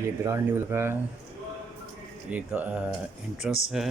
ये brand new लग रहा है। ये एंट्रेंस है।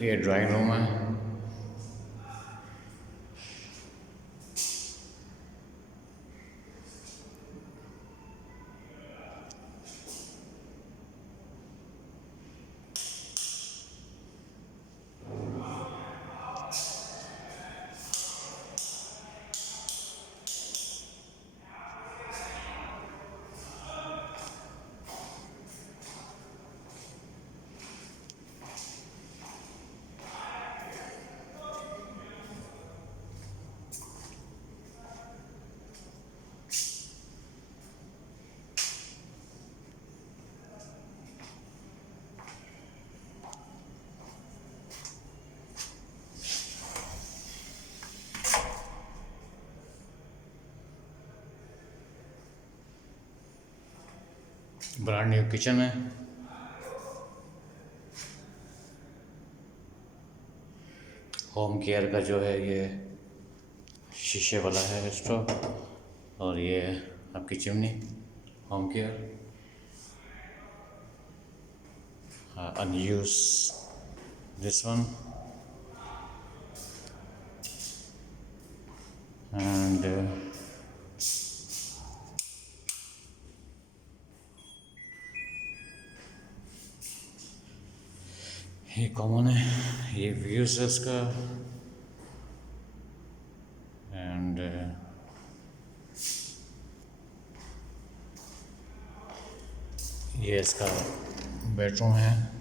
એ ડ્રોઈંગ રૂમમાં ब्रांड न्यू किचन है। होम केयर का जो है ये शीशे वाला है स्टोव और ये आपकी chimney home care unused this one and ये कॉमन है? ये व्यूज़ है इसका एंड ये इसका बेडरूम है।